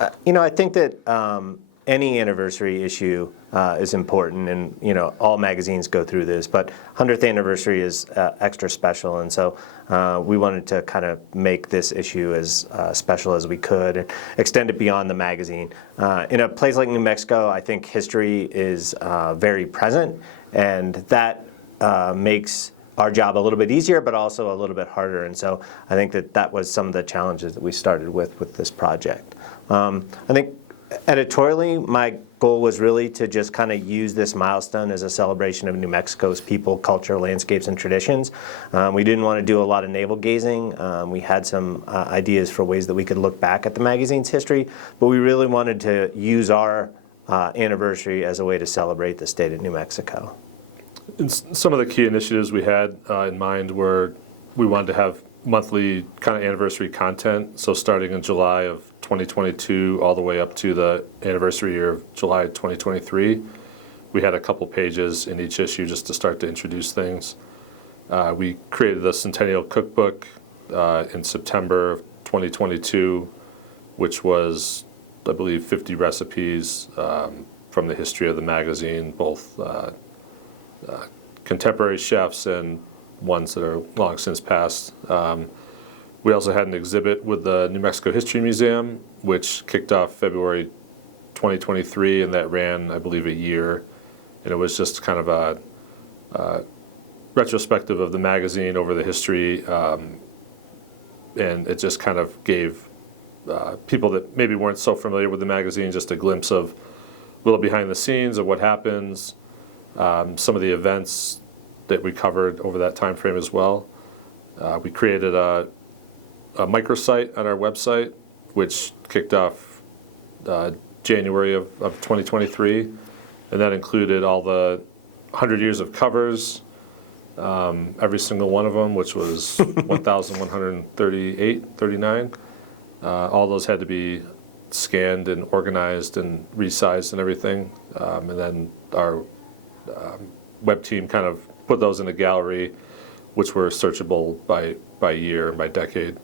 I think that any anniversary issue is important, and all magazines go through this, but 100th anniversary is extra special, and so we wanted to kind of make this issue as special as we could and extend it beyond the magazine. In a place like New Mexico, I think history is very present, and that makes our job a little bit easier, but also a little bit harder. And so I think that was some of the challenges that we started with this project. I think editorially, my goal was really to just kind of use this milestone as a celebration of New Mexico's people, culture, landscapes, and traditions. We didn't want to do a lot of navel gazing. We had some ideas for ways that we could look back at the magazine's history, but we really wanted to use our anniversary as a way to celebrate the state of New Mexico. And some of the key initiatives we had in mind were we wanted to have monthly kind of anniversary content. So starting in July of 2022 all the way up to the anniversary year of July 2023, we had a couple pages in each issue just to start to introduce things. We created the Centennial Cookbook in September of 2022, which was, I believe, 50 recipes from the history of the magazine, both contemporary chefs and ones that are long since passed. We also had an exhibit with the New Mexico History Museum, which kicked off February 2023, and that ran, I believe, a year. And it was just kind of a retrospective of the magazine over the history, and it just kind of gave people that maybe weren't so familiar with the magazine just a glimpse of a little behind the scenes of what happens, some of the events that we covered over that time frame as well. We created a microsite on our website, which kicked off January of 2023, and that included all the 100 years of covers, every single one of them, which was 1,139. All those had to be scanned and organized and resized and everything, and then our web team kind of put those in a gallery, which were searchable by year and by decade.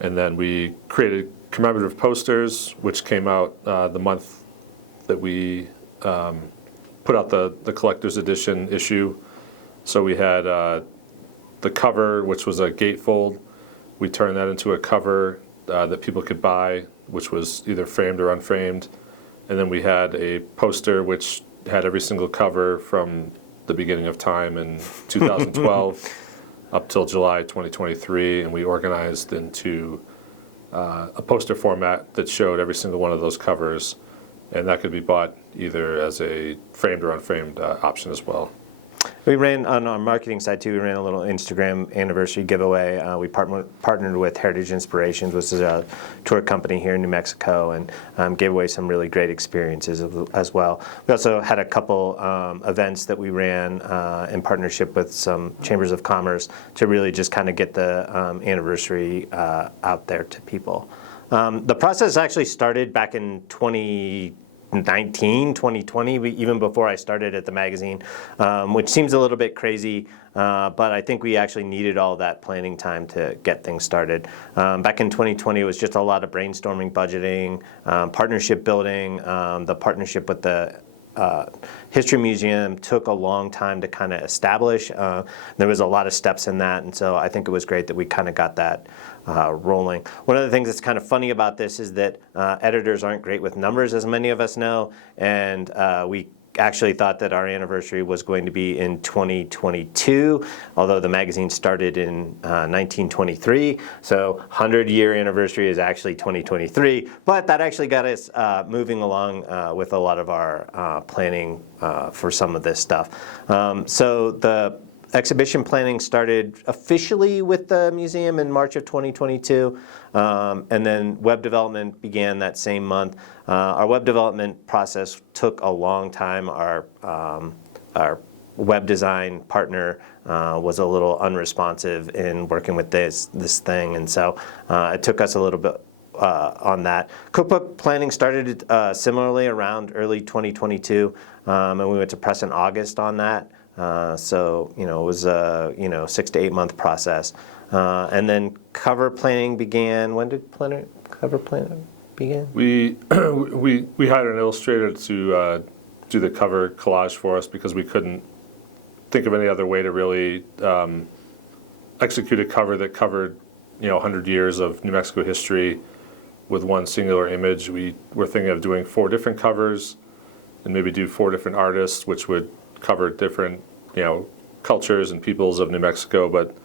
And then we created commemorative posters, which came out the month that we put out the collector's edition issue. So we had the cover, which was a gatefold. We turned that into a cover that people could buy, which was either framed or unframed. And then we had a poster which had every single cover from the beginning of time in 2012 up till July 2023, and we organized into a poster format that showed every single one of those covers, and that could be bought either as a framed or unframed option as well. We ran, on our marketing side too, we ran a little Instagram anniversary giveaway. We partnered with Heritage Inspirations, which is a tour company here in New Mexico, and gave away some really great experiences as well. We also had a couple events that we ran in partnership with some chambers of commerce to really just kind of get the anniversary out there to people. The process actually started back in 2020, even before I started at the magazine, which seems a little bit crazy, but I think we actually needed all that planning time to get things started. Back in 2020, it was just a lot of brainstorming, budgeting, partnership building. The partnership with the History Museum took a long time to kind of establish. There was a lot of steps in that, and so I think it was great that we kind of got that rolling. One of the things that's kind of funny about this is that editors aren't great with numbers, as many of us know, and we actually thought that our anniversary was going to be in 2022, although the magazine started in 1923, so 100-year anniversary is actually 2023, but that actually got us moving along with a lot of our planning for some of this stuff. So the exhibition planning started officially with the museum in March of 2022, and then web development began that same month. Our web development process took a long time. Our web design partner was a little unresponsive in working with this thing, and so it took us a little bit on that. Cookbook planning started similarly around early 2022, and we went to press in August on that. So it was a 6 to 8 month process, and then cover planning began. When did cover planning? begin? We we hired an illustrator to do the cover collage for us because we couldn't think of any other way to really execute a cover that covered 100 years of New Mexico history with one singular image. We were thinking of doing 4 different covers and maybe do 4 different artists, which would cover different cultures and peoples of New Mexico. But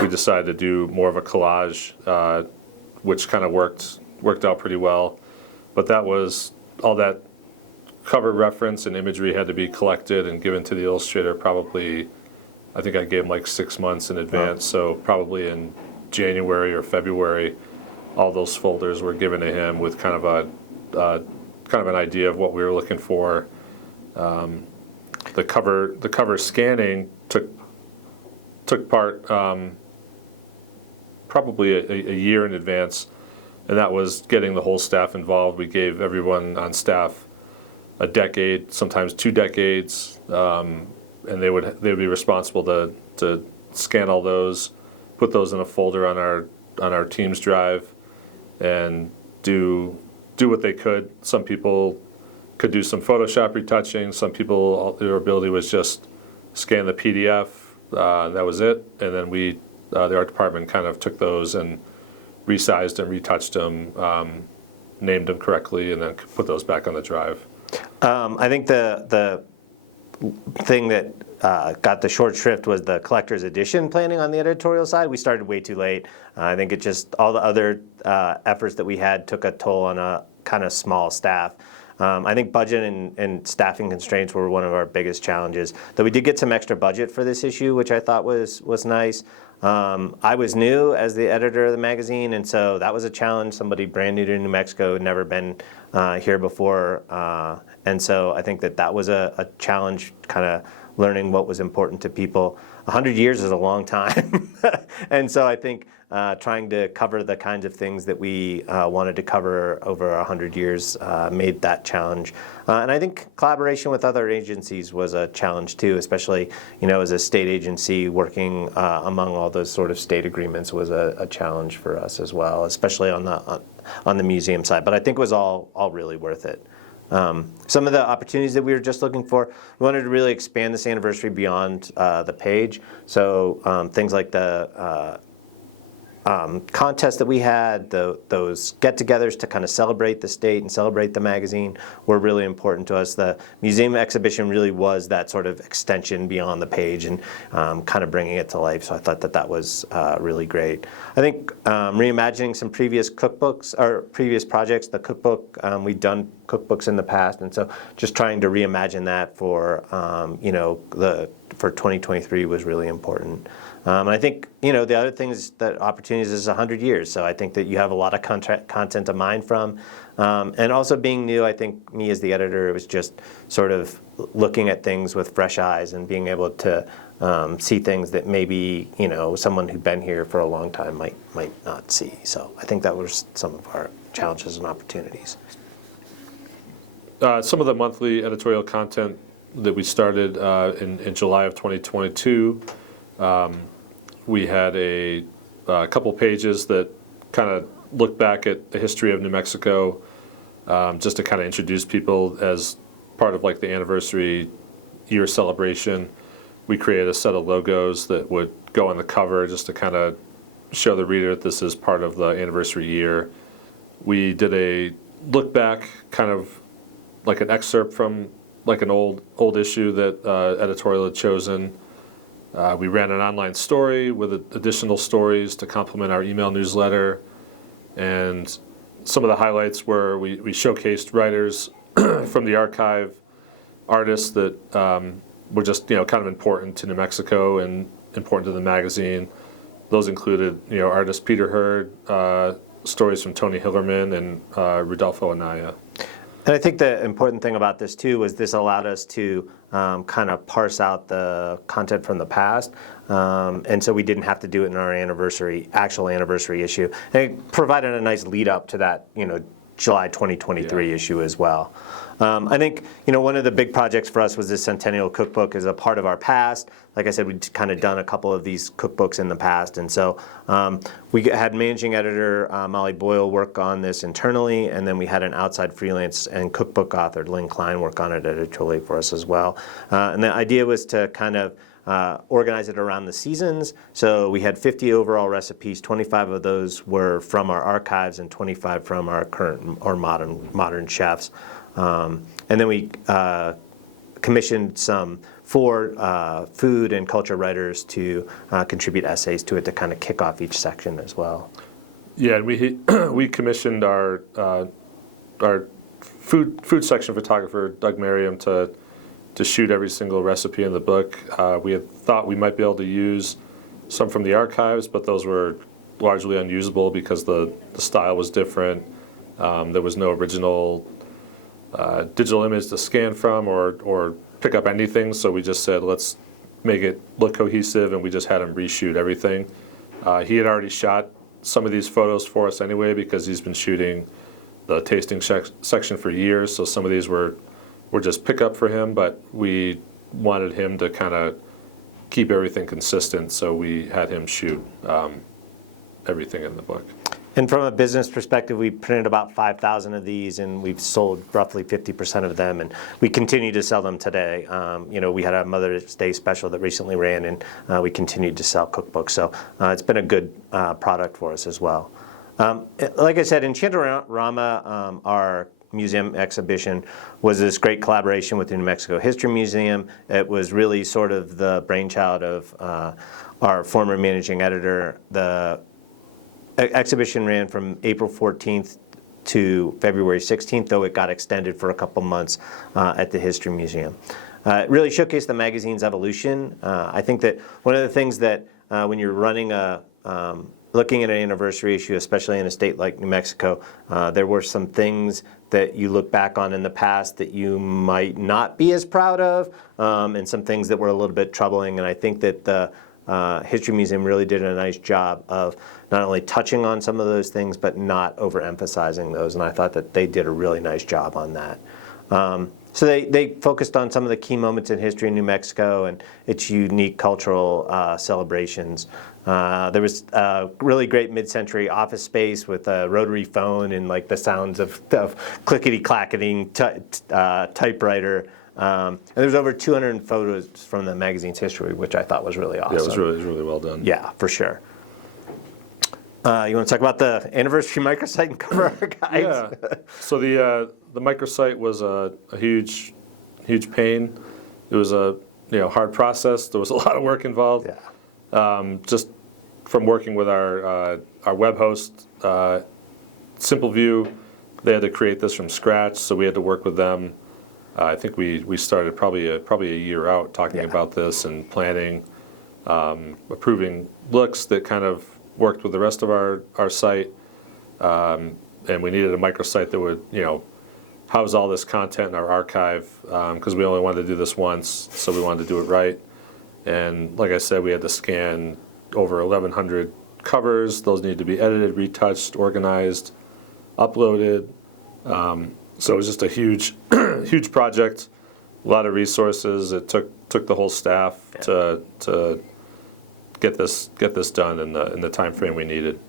we decided to do more of a collage, which kind of worked out pretty well. But that was all that cover reference and imagery had to be collected and given to the illustrator probably, I think I gave him like 6 months in advance. So probably in January or February, all those folders were given to him with kind of an idea of what we were looking for. The cover scanning took part probably a year in advance, and that was getting the whole staff involved. We gave everyone on staff a decade, sometimes 2 decades, and they would be responsible to scan all those, put those in a folder on our Teams drive, and do what they could. Some people could do some Photoshop retouching. Some people, their ability was just scan the PDF. That was it. And then the art department kind of took those and resized them, retouched them, named them correctly, and then put those back on the drive. I think the thing that got the short shrift was the collector's edition planning on the editorial side. We started way too late. I think it just, all the other efforts that we had took a toll on a kind of small staff. I think budget and staffing constraints were one of our biggest challenges. Though we did get some extra budget for this issue, which I thought was nice. I was new as the editor of the magazine, and so that was a challenge. Somebody brand new to New Mexico, had never been here before. And so I think that was a challenge, kind of learning what was important to people. 100 years is a long time. And so I think trying to cover the kinds of things that we wanted to cover over 100 years made that challenge. And I think collaboration with other agencies was a challenge too, especially as a state agency working among all those sort of state agreements was a challenge for us as well, especially on the museum side. But I think it was all really worth it. Some of the opportunities that we were just looking for, we wanted to really expand this anniversary beyond the page. So things like the contests that we had, those get-togethers to kind of celebrate the state and celebrate the magazine were really important to us. The museum exhibition really was that sort of extension beyond the page and kind of bringing it to life. So I thought that was really great. I think reimagining some previous cookbooks or previous projects, the cookbook, we've done cookbooks in the past, and so just trying to reimagine that for for 2023 was really important. And I think, the other things that opportunities is 100 years. So I think that you have a lot of content to mine from. And also being new, I think me as the editor, it was just sort of looking at things with fresh eyes and being able to see things that maybe, someone who'd been here for a long time might not see. So I think that was some of our challenges and opportunities. Some of the monthly editorial content that we started in July of 2022, we had a couple pages that kind of look back at the history of New Mexico, just to kind of introduce people as part of like the anniversary year celebration. We created a set of logos that would go on the cover just to kind of show the reader that this is part of the anniversary year. We did a look back, kind of like an excerpt from like an old issue that editorial had chosen. We ran an online story with additional stories to complement our email newsletter. And some of the highlights were we showcased writers from the archive, artists that were just kind of important to New Mexico and important to the magazine. Those included artist Peter Hurd, stories from Tony Hillerman and Rudolfo Anaya. And I think the important thing about this too was this allowed us to kind of parse out the content from the past, and so we didn't have to do it in our actual anniversary issue. And it provided a nice lead up to that July 2023 issue as well. I think, you know, one of the big projects for us was this Centennial Cookbook as a part of our past. Like I said, we'd kind of done a couple of these cookbooks in the past, and so we had managing editor Molly Boyle work on this internally, and then we had an outside freelance and cookbook author, Lynn Klein, work on it editorially for us as well. And the idea was to kind of organize it around the seasons. So we had 50 overall recipes. 25 of those were from our archives, and 25 from our current or modern chefs. And then we commissioned some 4 food and culture writers to contribute essays to it to kind of kick off each section as well. Yeah, and we commissioned our food section photographer, Doug Merriam, to shoot every single recipe in the book. We had thought we might be able to use some from the archives, but those were largely unusable because the style was different. There was no original digital image to scan from or pick up anything, so we just said, let's make it look cohesive, and we just had him reshoot everything. He had already shot some of these photos for us anyway because he's been shooting the tasting section for years, so some of these were just pickup for him, but we wanted him to kind of keep everything consistent, so we had him shoot everything in the book. And from a business perspective, we printed about 5,000 of these, and we've sold roughly 50% of them, and we continue to sell them today. You know, we had a Mother's Day special that recently ran, and we continued to sell cookbooks, so it's been a good product for us as well. Like I said, Enchantorama, our museum exhibition, was this great collaboration with the New Mexico History Museum. It was really sort of the brainchild of our former managing editor. The exhibition ran from April 14th to February 16th, though it got extended for a couple months at the History Museum. It really showcased the magazine's evolution. I think that one of the things that when you're running looking at an anniversary issue, especially in a state like New Mexico, there were some things that you look back on in the past that you might not be as proud of, and some things that were a little bit troubling. And I think that the History Museum really did a nice job of not only touching on some of those things, but not overemphasizing those. And I thought that they did a really nice job on that. So they focused on some of the key moments in history in New Mexico and its unique cultural celebrations. There was a really great mid-century office space with a rotary phone and like the sounds of clickety-clacketing typewriter. And there's over 200 photos from the magazine's history, which I thought was really awesome. Yeah, it was really well done. Yeah, for sure. You want to talk about the anniversary microsite and cover archives? Yeah. So the microsite was a huge pain. It was a hard process. There was a lot of work involved. Yeah. Just from working with our web host, Simple View, they had to create this from scratch, so we had to work with them. I think we started probably a year out talking about this and planning, approving looks that kind of worked with the rest of our site, and we needed a microsite that would house all this content in our archive, because we only wanted to do this once, so we wanted to do it right. And like I said, we had to scan over 1,100 covers. Those needed to be edited, retouched, organized, uploaded. So it was just a huge project, a lot of resources. It took the whole staff to get this done in the time frame we needed.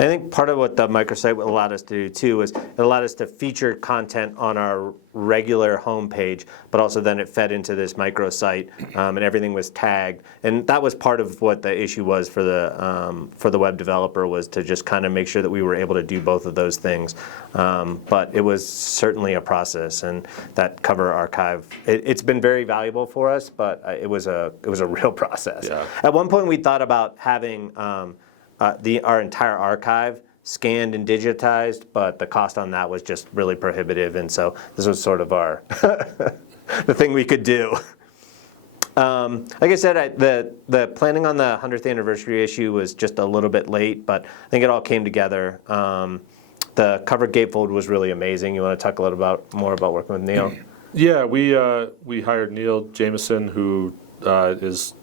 I think part of what the microsite allowed us to do too was it allowed us to feature content on our regular homepage, but also then it fed into this microsite, and everything was tagged. And that was part of what the issue was for the web developer, was to just kind of make sure that we were able to do both of those things. But it was certainly a process, and that cover archive, it's been very valuable for us, but it was a real process. Yeah. At one point, we thought about having our entire archive scanned and digitized, but the cost on that was just really prohibitive, and so this was sort of our the thing we could do. Like I said, the planning on the 100th anniversary issue was just a little bit late, but I think it all came together. The cover gatefold was really amazing. You want to talk a little more about working with Neil? Yeah, we hired Neil Jameson, who is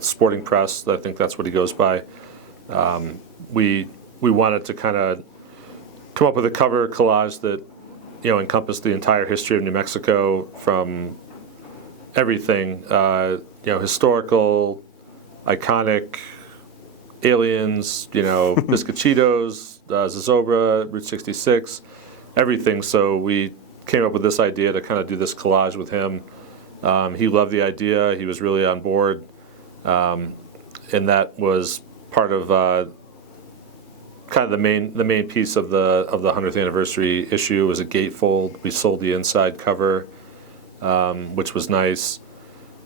Sporting Press. I think that's what he goes by. We wanted to kind of come up with a cover collage that, encompassed the entire history of New Mexico, from everything, historical, iconic, aliens, Biscochitos, Zozobra, Route 66, everything. So we came up with this idea to kind of do this collage with him. He loved the idea. He was really on board. And that was part of kind of the main piece of the 100th anniversary issue. Was a gatefold. We sold the inside cover, which was nice.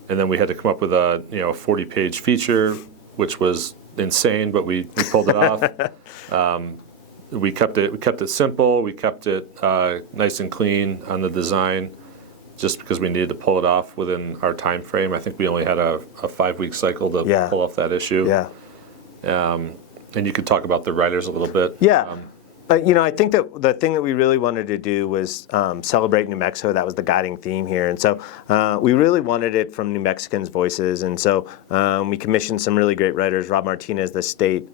And then we had to come up with a 40-page feature, which was insane, but we pulled it off. We kept it simple. We kept it nice and clean on the design, just because we needed to pull it off within our time frame. I think we only had a 5-week cycle to pull off that issue. Yeah. And you could talk about the writers a little bit. Yeah. I think that the thing that we really wanted to do was celebrate New Mexico. That was the guiding theme here. And so we really wanted it from New Mexicans' voices. And so we commissioned some really great writers. Rob Martinez, the state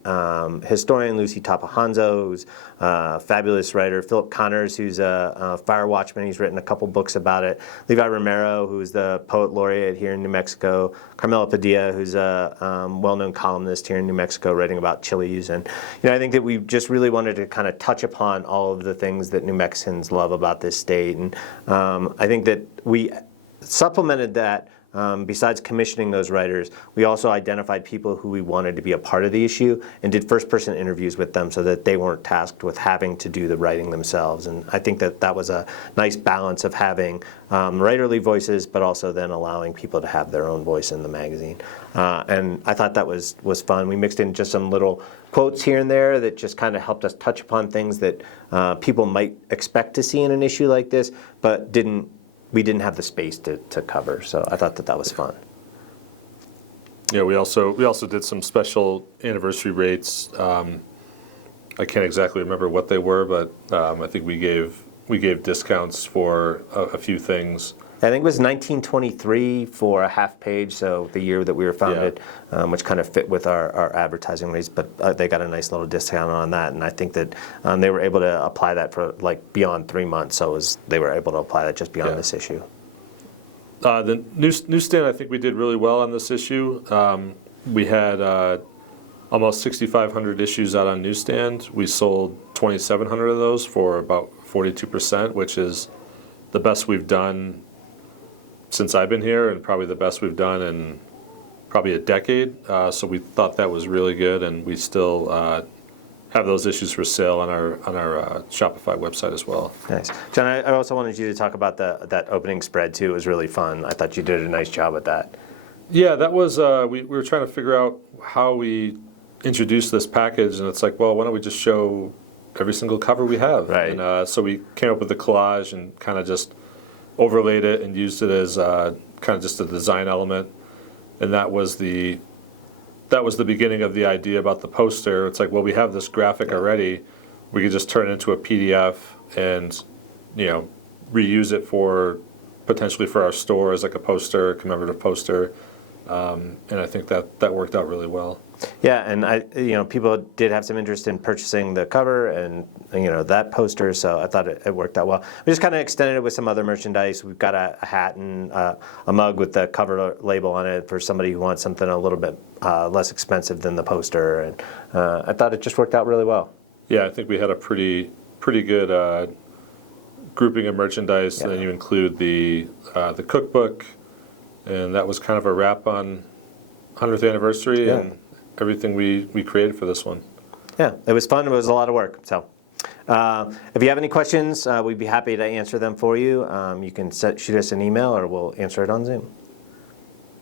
historian, Lucy Tapahanzo, who's a fabulous writer, Philip Connors, who's a fire watchman. He's written a couple books about it. Levi Romero, who's the poet laureate here in New Mexico. Carmela Padilla, who's a well-known columnist here in New Mexico, writing about chilies. And I think that we just really wanted to kind of touch upon all of the things that New Mexicans love about this state. And I think that we supplemented that. Besides commissioning those writers, we also identified people who we wanted to be a part of the issue and did first-person interviews with them so that they weren't tasked with having to do the writing themselves. And I think that that was a nice balance of having writerly voices, but also then allowing people to have their own voice in the magazine. And I thought that was fun. We mixed in just some little quotes here and there that just kind of helped us touch upon things that people might expect to see in an issue like this, but we didn't have the space to cover. So I thought that was fun. Yeah, we also did some special anniversary rates. I can't exactly remember what they were, but I think we gave discounts for a few things. I think it was 1923 for a half page, so the year that we were founded, which kind of fit with our advertising rates, but they got a nice little discount on that, and I think that they were able to apply that for like beyond 3 months, so they were able to apply that just beyond this issue. The newsstand, I think we did really well on this issue. We had almost 6,500 issues out on newsstand. We sold 2,700 of those for about 42%, which is the best we've done since I've been here, and probably the best we've done in probably a decade. So we thought that was really good, and we still have those issues for sale on our Shopify website as well. Nice. John, I also wanted you to talk about that opening spread too. It was really fun. I thought you did a nice job with that. Yeah, that was, we were trying to figure out how we introduce this package, and it's like, well, why don't we just show every single cover we have? Right. And so we came up with the collage and kind of just overlaid it and used it as kind of just a design element. And that was the beginning of the idea about the poster. It's like, well, we have this graphic already. We could just turn it into a PDF and, reuse it potentially for our store as like a poster, commemorative poster. And I think that worked out really well. Yeah, and people did have some interest in purchasing the cover and that poster, so I thought it worked out well. We just kind of extended it with some other merchandise. We've got a hat and a mug with the cover label on it for somebody who wants something a little bit less expensive than the poster, and I thought it just worked out really well. Yeah, I think we had a pretty good grouping of merchandise. Yeah. And then you include the cookbook, and that was kind of a wrap on 100th anniversary and everything we created for this one. Yeah, it was fun. It was a lot of work. So if you have any questions, we'd be happy to answer them for you. You can shoot us an email or we'll answer it on Zoom.